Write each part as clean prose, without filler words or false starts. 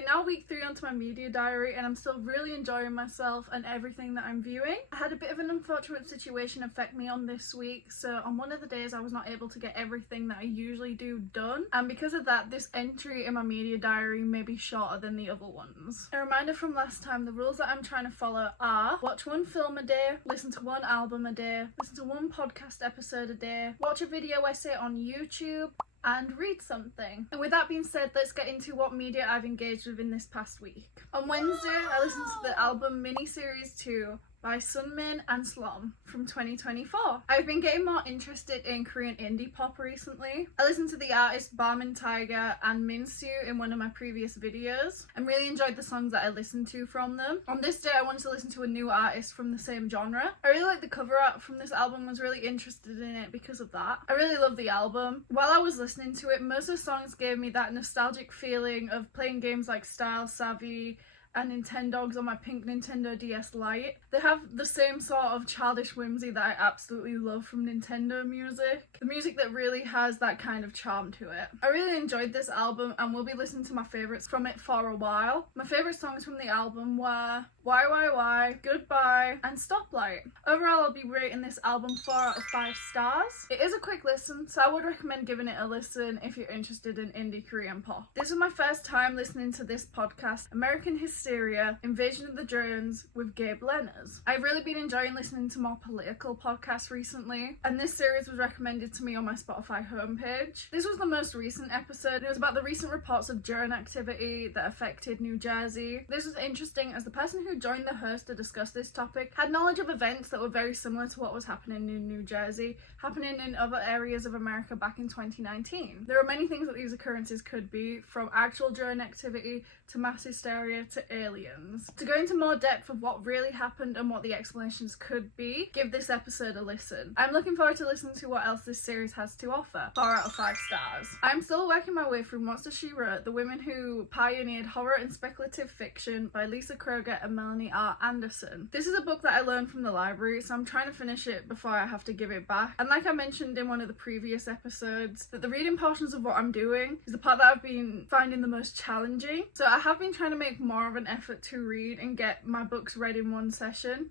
are now week 3 onto my media diary and I'm still really enjoying myself and everything that I'm viewing. I had a bit of an unfortunate situation affect me on this week, so on one of the days I was not able to get everything that I usually do done, and because of that this entry in my media diary may be shorter than the other ones. A reminder from last time, the rules that I'm trying to follow are: watch 1 film a day, listen to 1 album a day, listen to 1 podcast episode a day, watch a video essay on YouTube, and read something. And with that being said, let's get into what media I've engaged with in this past week. On Wednesday, I listened to the album Miniseries 2 by Sunmin and Slom from 2024. I've been getting more interested in Korean indie pop recently. I listened to the artists Barman Tiger and Minsu in one of my previous videos and really enjoyed the songs that I listened to from them. On this day I wanted to listen to a new artist from the same genre. I really like the cover art from this album, was really interested in it because of that. I really love the album. While I was listening to it, most of the songs gave me that nostalgic feeling of playing games like Style Savvy and Nintendogs on my pink Nintendo DS Lite. They have the same sort of childish whimsy that I absolutely love from Nintendo music. The music that really has that kind of charm to it. I really enjoyed this album and will be listening to my favourites from it for a while. My favourite songs from the album were Why, Goodbye and Stoplight. Overall I'll be rating this album 4 out of 5 stars. It is a quick listen, so I would recommend giving it a listen if you're interested in indie Korean pop. This was my first time listening to this podcast, American Hysteria, Invasion of the Drones with Gabe Lenners. I've really been enjoying listening to more political podcasts recently, and this series was recommended to me on my Spotify homepage. This was the most recent episode. It was about the recent reports of drone activity that affected New Jersey. This was interesting as the person who joined the host to discuss this topic had knowledge of events that were very similar to what was happening in New Jersey, happening in other areas of America back in 2019. There are many things that these occurrences could be, from actual drone activity to mass hysteria to aliens. To go into more depth of what really happened and what the explanations could be, give this episode a listen. I'm looking forward to listening to what else this series has to offer. 4 out of 5 stars. I'm still working my way through Monster She Wrote, the women who pioneered horror and speculative fiction by Lisa Kroger and Melanie R. Anderson. This is a book that I learned from the library, so I'm trying to finish it before I have to give it back. And like I mentioned in one of the previous episodes, that the reading portions of what I'm doing is the part that I've been finding the most challenging. So I have been trying to make more of an effort to read and get my books read in one session,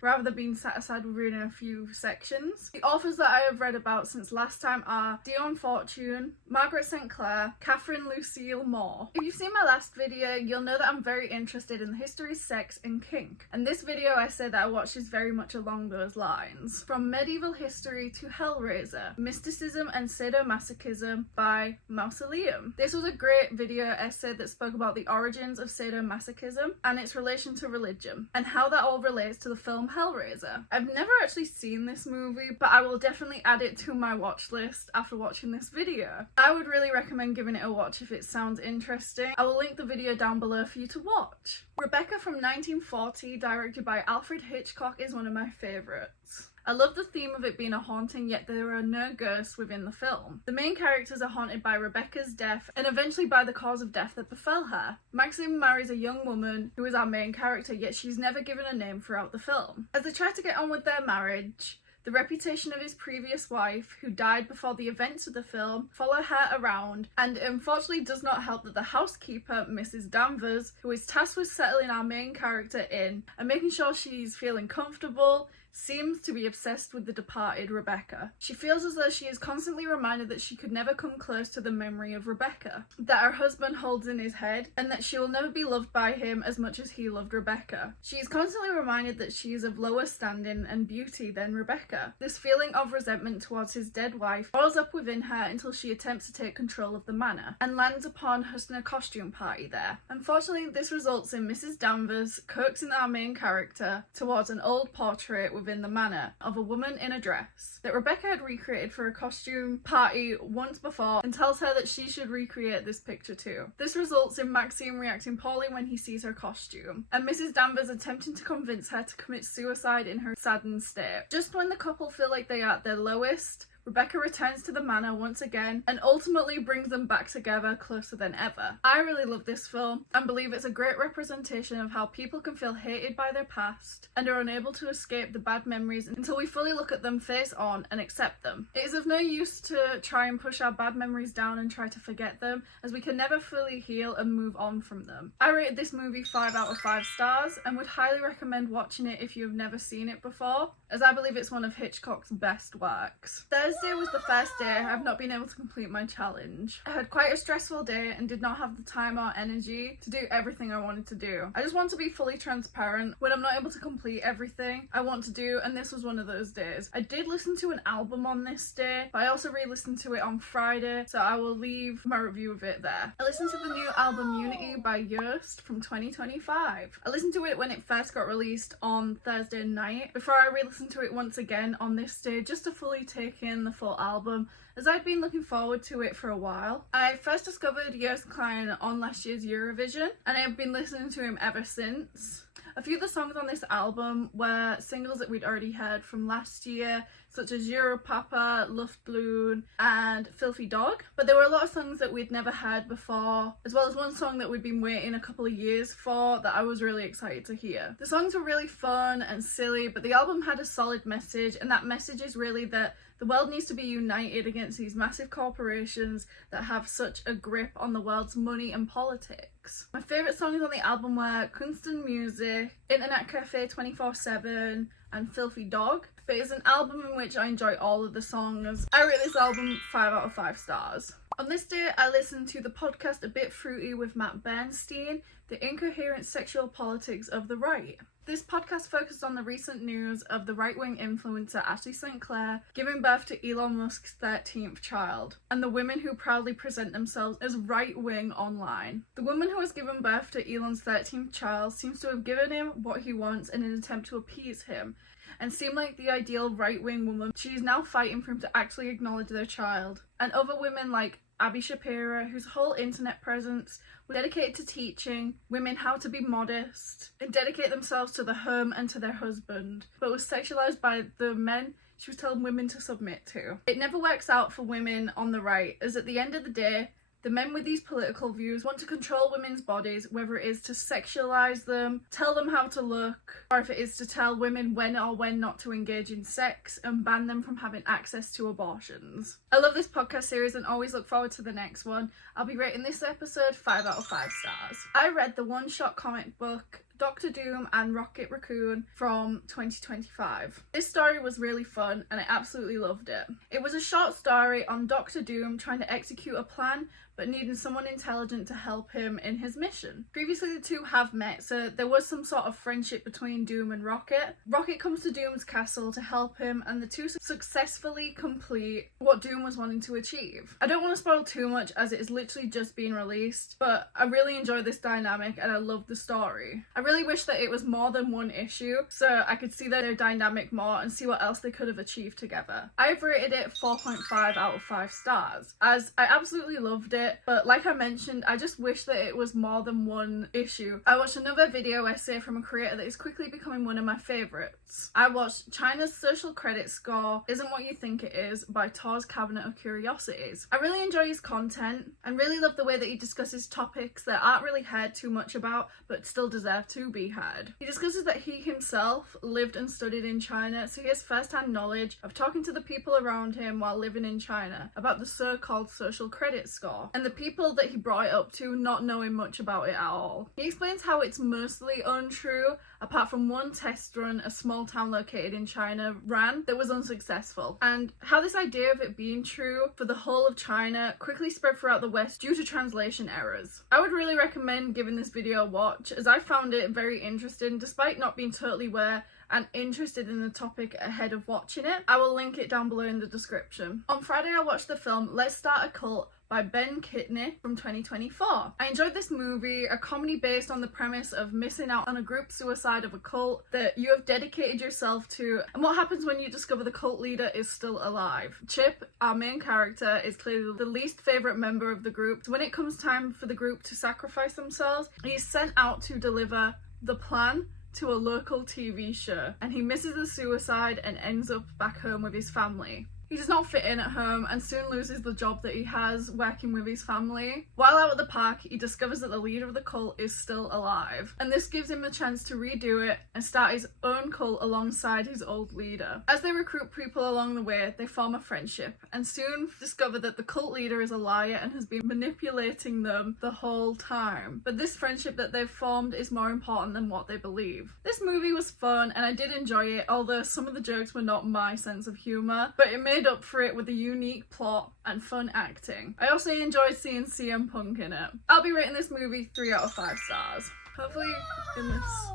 rather than being sat aside with reading a few sections. The authors that I have read about since last time are Dion Fortune, Margaret St. Clair, Catherine Lucille Moore. If you've seen my last video, you'll know that I'm very interested in the history, sex and kink, and this video I say that I watched is very much along those lines. From medieval history to Hellraiser, mysticism and sadomasochism by Mausoleum. This was a great video essay that spoke about the origins of sadomasochism and its relation to religion, and how that all relates to the film Hellraiser. I've never actually seen this movie, but I will definitely add it to my watch list after watching this video. I would really recommend giving it a watch if it sounds interesting. I will link the video down below for you to watch. Rebecca from 1940, directed by Alfred Hitchcock, is one of my favourites. I love the theme of it being a haunting, yet there are no ghosts within the film. The main characters are haunted by Rebecca's death and eventually by the cause of death that befell her. Maxim marries a young woman who is our main character, yet she's never given a name throughout the film. As they try to get on with their marriage, the reputation of his previous wife, who died before the events of the film, follow her around, and it unfortunately does not help that the housekeeper, Mrs. Danvers, who is tasked with settling our main character in and making sure she's feeling comfortable, seems to be obsessed with the departed Rebecca. She feels as though she is constantly reminded that she could never come close to the memory of Rebecca, that her husband holds in his head, and that she will never be loved by him as much as he loved Rebecca. She is constantly reminded that she is of lower standing and beauty than Rebecca. This feeling of resentment towards his dead wife boils up within her until she attempts to take control of the manor, and lands upon hosting a costume party there. Unfortunately, this results in Mrs. Danvers coaxing our main character towards an old portrait within the manor of a woman in a dress that Rebecca had recreated for a costume party once before, and tells her that she should recreate this picture too. This results in Maxime reacting poorly when he sees her costume, and Mrs. Danvers attempting to convince her to commit suicide in her saddened state. Just when the couple feel like they are at their lowest, Rebecca returns to the manor once again and ultimately brings them back together closer than ever. I really love this film and believe it's a great representation of how people can feel hated by their past and are unable to escape the bad memories until we fully look at them face on and accept them. It is of no use to try and push our bad memories down and try to forget them, as we can never fully heal and move on from them. I rated this movie 5 out of 5 stars and would highly recommend watching it if you have never seen it before, as I believe it's one of Hitchcock's best works. Thursday was the first day I've not been able to complete my challenge. I had quite a stressful day and did not have the time or energy to do everything I wanted to do. I just want to be fully transparent. When I'm not able to complete everything I want to do, and this was one of those days. I did listen to an album on this day, but I also re-listened to it on Friday, so I will leave my review of it there. I listened to the new album Unity by Yost from 2025. I listened to it when it first got released on Thursday night, before I re-listened to it once again on this day just to fully take in the full album, as I'd been looking forward to it for a while. I first discovered Joost Klein on last year's Eurovision, and I have been listening to him ever since. A few of the songs on this album were singles that we'd already heard from last year, such as Europapa, Luftballon and Filthy Dog, but there were a lot of songs that we'd never heard before, as well as one song that we'd been waiting a couple of years for that I was really excited to hear. The songs were really fun and silly, but the album had a solid message, and that message is really that the world needs to be united against these massive corporations that have such a grip on the world's money and politics. My favourite songs on the album were Kunsten Music, Internet Cafe 24/7 and Filthy Dog, but it's an album in which I enjoy all of the songs. I rate this album 5 out of 5 stars. On this day, I listened to the podcast A Bit Fruity with Matt Bernstein, The Incoherent Sexual Politics of the Right. This podcast focused on the recent news of the right-wing influencer Ashley St. Clair giving birth to Elon Musk's 13th child, and the women who proudly present themselves as right-wing online. The woman who has given birth to Elon's 13th child seems to have given him what he wants in an attempt to appease him, and seemed like the ideal right-wing woman. She is now fighting for him to actually acknowledge their child. And other women like Abby Shapiro, whose whole internet presence was dedicated to teaching women how to be modest and dedicate themselves to the home and to their husband, but was sexualized by the men she was telling women to submit to. It never works out for women on the right, as at the end of the day, the men with these political views want to control women's bodies, whether it is to sexualize them, tell them how to look, or if it is to tell women when or when not to engage in sex and ban them from having access to abortions. I love this podcast series and always look forward to the next one. I'll be rating this episode 5 out of 5 stars. I read the one-shot comic book Doctor Doom and Rocket Raccoon from 2025. This story was really fun and I absolutely loved it. It was a short story on Doctor Doom trying to execute a plan but needing someone intelligent to help him in his mission. Previously the two have met, so there was some sort of friendship between Doom and Rocket. Rocket comes to Doom's castle to help him and the two successfully complete what Doom was wanting to achieve. I don't want to spoil too much as it is literally just being released, but I really enjoy this dynamic and I love the story. I really wish that it was more than one issue so I could see their dynamic more and see what else they could have achieved together. I've rated it 4.5 out of 5 stars as I absolutely loved it, but like I mentioned, I just wish that it was more than one issue. I watched another video essay from a creator that is quickly becoming one of my favourites. I watched China's Social Credit Score Isn't What You Think It Is by Tor's Cabinet of Curiosities. I really enjoy his content and really love the way that he discusses topics that aren't really heard too much about but still deserve to be heard. He discusses that he himself lived and studied in China, so he has first-hand knowledge of talking to the people around him while living in China about the so-called social credit score and the people that he brought it up to not knowing much about it at all. He explains how it's mostly untrue, apart from one test run a small town located in China ran that was unsuccessful, and how this idea of it being true for the whole of China quickly spread throughout the West due to translation errors. I would really recommend giving this video a watch as I found it very interesting despite not being totally aware and interested in the topic ahead of watching it. I will link it down below in the description. On Friday I watched the film Let's Start a Cult by Ben Kitney from 2024. I enjoyed this movie, a comedy based on the premise of missing out on a group suicide of a cult that you have dedicated yourself to and what happens when you discover the cult leader is still alive. Chip, our main character, is clearly the least favourite member of the group, so when it comes time for the group to sacrifice themselves, he's sent out to deliver the plan to a local TV show and he misses the suicide and ends up back home with his family. He does not fit in at home and soon loses the job that he has working with his family. While out at the park, he discovers that the leader of the cult is still alive, and this gives him a chance to redo it and start his own cult alongside his old leader. As they recruit people along the way, they form a friendship and soon discover that the cult leader is a liar and has been manipulating them the whole time. But this friendship that they've formed is more important than what they believe. This movie was fun and I did enjoy it, although some of the jokes were not my sense of humour, but it made up for it with a unique plot and fun acting. I also enjoyed seeing CM Punk in it. I'll be rating this movie 3 out of 5 stars. Hopefully in this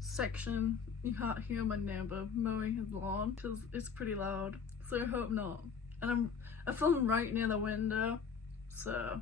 section you can't hear my neighbour mowing his lawn because it's pretty loud, so I hope not. And I film right near the window, so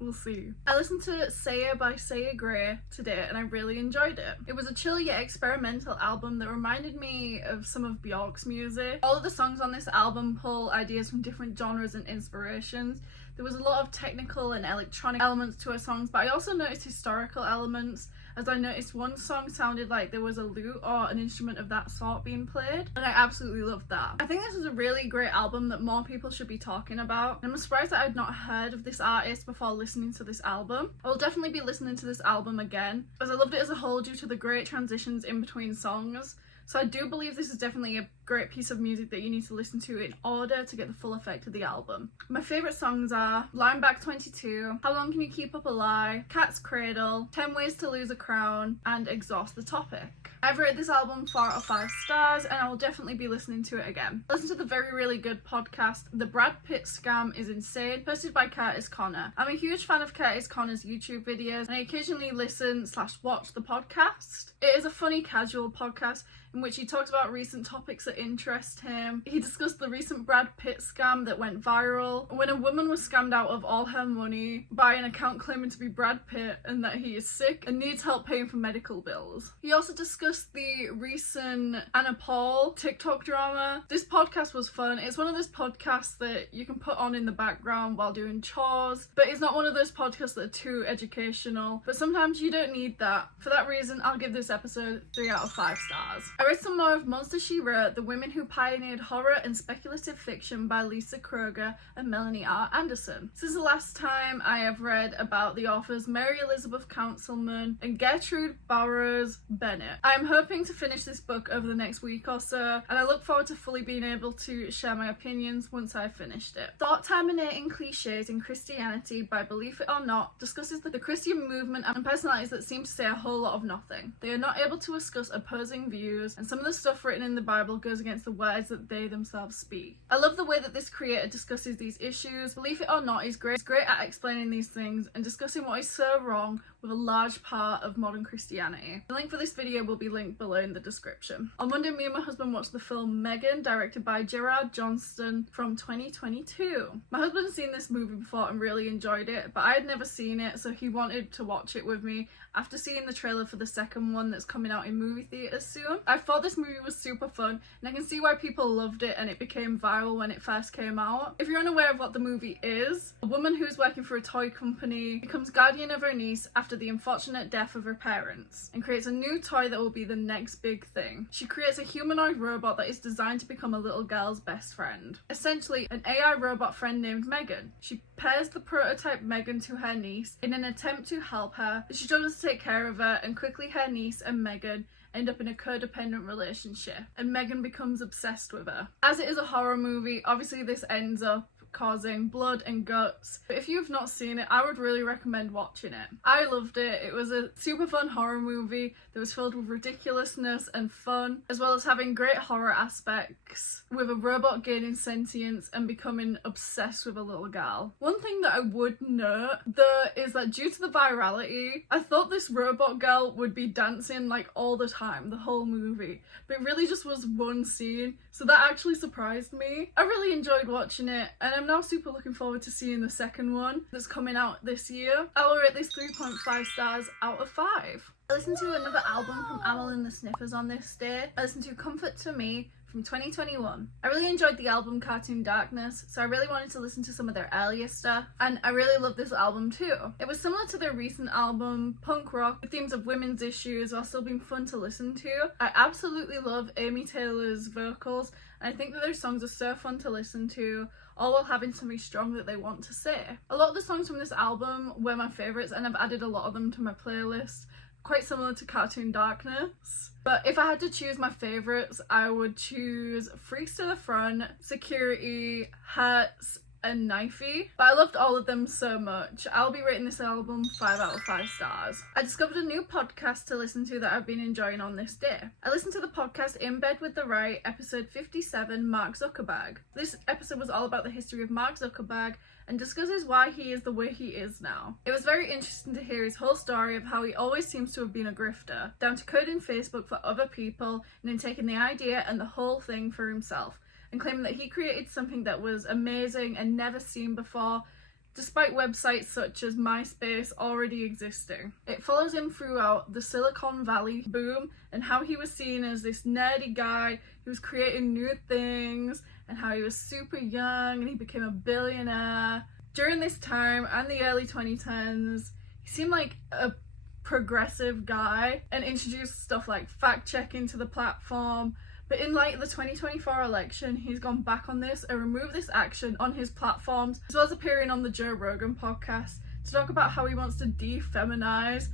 we'll see. I listened to Saya by Saya Gray today and I really enjoyed it. It was a chill yet experimental album that reminded me of some of Björk's music. All of the songs on this album pull ideas from different genres and inspirations. There was a lot of technical and electronic elements to her songs, but I also noticed historical elements, as I noticed one song sounded like there was a lute or an instrument of that sort being played, and I absolutely loved that. I think this was a really great album that more people should be talking about, and I'm surprised that I'd not heard of this artist before listening to this album. I will definitely be listening to this album again, as I loved it as a whole due to the great transitions in between songs. So I do believe this is definitely a great piece of music that you need to listen to in order to get the full effect of the album. My favourite songs are Line Back 22, How Long Can You Keep Up a Lie, Cat's Cradle, 10 Ways to Lose a Crown, and Exhaust the Topic. I've rated this album 4 out of 5 stars and I will definitely be listening to it again. Listen to the very really good podcast The Brad Pitt Scam is Insane, hosted by Curtis Connor. I'm a huge fan of Curtis Connor's YouTube videos and I occasionally listen/watch the podcast. It is a funny casual podcast in which he talks about recent topics that interest him. He discussed the recent Brad Pitt scam that went viral, when a woman was scammed out of all her money by an account claiming to be Brad Pitt and that he is sick and needs help paying for medical bills. He also discussed the recent Anna Paul TikTok drama. This podcast was fun. It's one of those podcasts that you can put on in the background while doing chores, but it's not one of those podcasts that are too educational, but sometimes you don't need that. For that reason, I'll give this episode 3 out of 5 stars. I read some more of Monster She Wrote, The Women Who Pioneered Horror and Speculative Fiction by Lisa Kroger and Melanie R. Anderson. Since the last time I have read about the authors Mary Elizabeth Councilman and Gertrude Burroughs Bennett. I am hoping to finish this book over the next week or so, and I look forward to fully being able to share my opinions once I've finished it. Thought-Terminating Cliches in Christianity by Believe It or Not discusses the Christian movement and personalities that seem to say a whole lot of nothing. They are not able to discuss opposing views, and some of the stuff written in the Bible goes against the words that they themselves speak. I love the way that this creator discusses these issues. Believe It or Not is great. It's great at explaining these things and discussing what is so wrong with a large part of modern Christianity. The link for this video will be linked below in the description. On Monday, me and my husband watched the film Megan, directed by Gerard Johnston from 2022. My husband's seen this movie before and really enjoyed it, but I had never seen it, so he wanted to watch it with me after seeing the trailer for the second one that's coming out in movie theaters soon. I thought this movie was super fun, and I can see why people loved it and it became viral when it first came out. If you're unaware of what the movie is, a woman who is working for a toy company becomes guardian of her niece after the unfortunate death of her parents and creates a new toy that will be the next big thing. She creates a humanoid robot that is designed to become a little girl's best friend. Essentially, an AI robot friend named Megan. She pairs the prototype Megan to her niece in an attempt to help her, but she struggles to take care of her, and quickly her niece and Megan end up in a codependent relationship, and Megan becomes obsessed with her. As it is a horror movie, obviously this ends up causing blood and guts, but if you've not seen it, I would really recommend watching it. I loved it. It was a super fun horror movie that was filled with ridiculousness and fun, as well as having great horror aspects, with a robot gaining sentience and becoming obsessed with a little girl. One thing that I would note though is that due to the virality, I thought this robot girl would be dancing like all the time, the whole movie, but it really just was one scene, so that actually surprised me. I really enjoyed watching it, and I'm now super looking forward to seeing the second one that's coming out this year. I will rate this 3.5 stars out of 5. I listened to another album from Amyl and the Sniffers on this day. I listened to Comfort to Me from 2021. I really enjoyed the album Cartoon Darkness, so I really wanted to listen to some of their earlier stuff, and I really loved this album too. It was similar to their recent album Punk Rock, with themes of women's issues while still being fun to listen to. I absolutely love Amy Taylor's vocals, and I think that those songs are so fun to listen to, all while having something strong that they want to say. A lot of the songs from this album were my favourites, and I've added a lot of them to my playlist, quite similar to Cartoon Darkness. But if I had to choose my favourites, I would choose Freaks to the Front, Security, Hurts, and Knifey. But I loved all of them so much. I'll be rating this album 5 out of 5 stars. I discovered a new podcast to listen to that I've been enjoying on this day. I listened to the podcast In Bed with the Right, episode 57, Mark Zuckerberg. This episode was all about the history of Mark Zuckerberg and discusses why he is the way he is now. It was very interesting to hear his whole story of how he always seems to have been a grifter, down to coding Facebook for other people and then taking the idea and the whole thing for himself, and claiming that he created something that was amazing and never seen before, despite websites such as MySpace already existing. It follows him throughout the Silicon Valley boom and how he was seen as this nerdy guy who was creating new things, and how he was super young and he became a billionaire. During this time and the early 2010s, he seemed like a progressive guy and introduced stuff like fact-checking to the platform. But in light of the 2024 election, he's gone back on this and removed this action on his platforms, as well as appearing on the Joe Rogan podcast to talk about how he wants to defeminize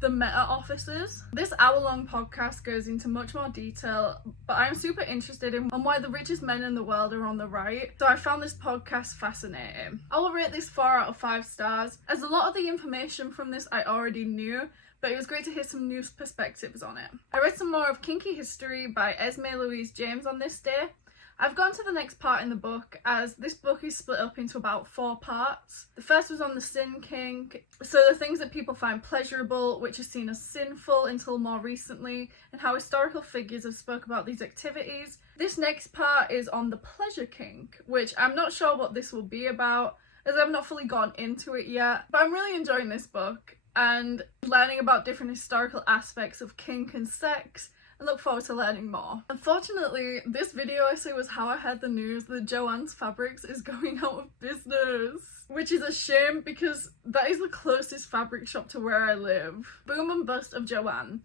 the Meta offices. This hour-long podcast goes into much more detail, but I'm super interested in why the richest men in the world are on the right, so I found this podcast fascinating. I will rate this 4 out of 5 stars, as a lot of the information from this I already knew, but it was great to hear some new perspectives on it. I read some more of Kinky History by Esme Louise James on this day. I've gone to the next part in the book, as this book is split up into about 4 parts. The first was on the sin kink, so the things that people find pleasurable, which are seen as sinful until more recently, and how historical figures have spoke about these activities. This next part is on the pleasure kink, which I'm not sure what this will be about, as I've not fully gone into it yet, but I'm really enjoying this book and learning about different historical aspects of kink and sex, and look forward to learning more. Unfortunately, this video essay was how I heard the news that Joann's Fabrics is going out of business, which is a shame because that is the closest fabric shop to where I live. Boom and Bust of Joann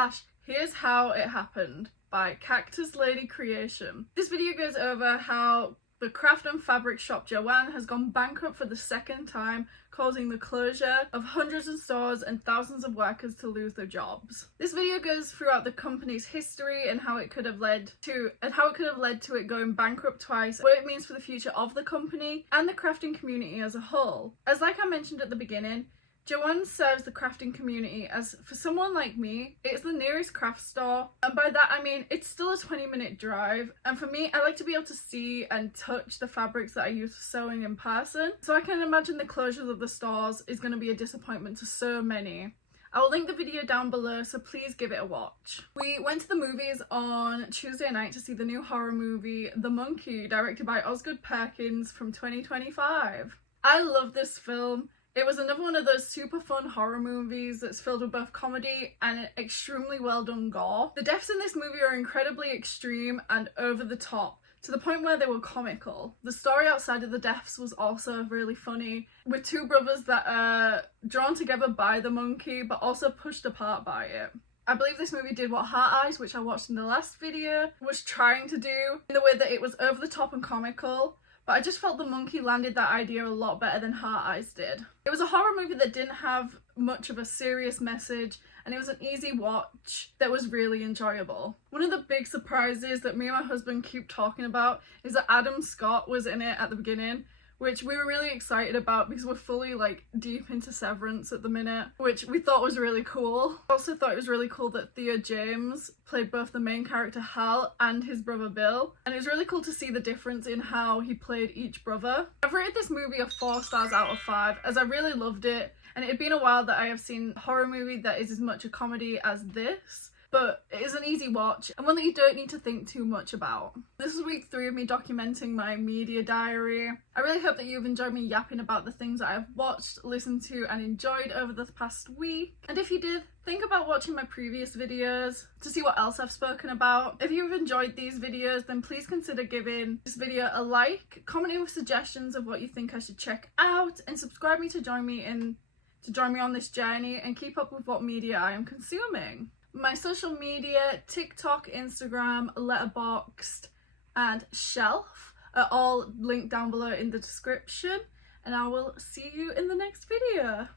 / Here's How It Happened by Cactus Lady Creation. This video goes over how the craft and fabric shop Joann has gone bankrupt for the second time, causing the closure of hundreds of stores and thousands of workers to lose their jobs. This video goes throughout the company's history and how it could have led to it going bankrupt twice, what it means for the future of the company and the crafting community as a whole. As like I mentioned at the beginning, Joann serves the crafting community, as for someone like me, it's the nearest craft store, and by that I mean it's still a 20-minute drive, and for me I like to be able to see and touch the fabrics that I use for sewing in person, so I can imagine the closures of the stores is going to be a disappointment to so many. I will link the video down below, so please give it a watch. We went to the movies on Tuesday night to see the new horror movie The Monkey, directed by Osgood Perkins, from 2025. I love this film. It was another one of those super fun horror movies that's filled with both comedy and extremely well done gore. The deaths in this movie are incredibly extreme and over the top, to the point where they were comical. The story outside of the deaths was also really funny, with 2 brothers that are drawn together by the monkey but also pushed apart by it. I believe this movie did what Heart Eyes, which I watched in the last video, was trying to do, in the way that it was over the top and comical, but I just felt The Monkey landed that idea a lot better than Heart Eyes did. It was a horror movie that didn't have much of a serious message, and it was an easy watch that was really enjoyable. One of the big surprises that me and my husband keep talking about is that Adam Scott was in it at the beginning, which we were really excited about because we're fully deep into Severance at the minute, which we thought was really cool. I also thought it was really cool that Thea James played both the main character Hal and his brother Bill, and it was really cool to see the difference in how he played each brother. I've rated this movie a 4 stars out of 5 as I really loved it, and it had been a while that I have seen a horror movie that is as much a comedy as this. But it is an easy watch and one that you don't need to think too much about. This is week 3 of me documenting my media diary. I really hope that you've enjoyed me yapping about the things that I've watched, listened to and enjoyed over the past week. And if you did, think about watching my previous videos to see what else I've spoken about. If you've enjoyed these videos, then please consider giving this video a like, commenting with suggestions of what you think I should check out, and subscribe me to join me on this journey and keep up with what media I am consuming. My social media, TikTok, Instagram, Letterboxd, and Shelf are all linked down below in the description, and I will see you in the next video.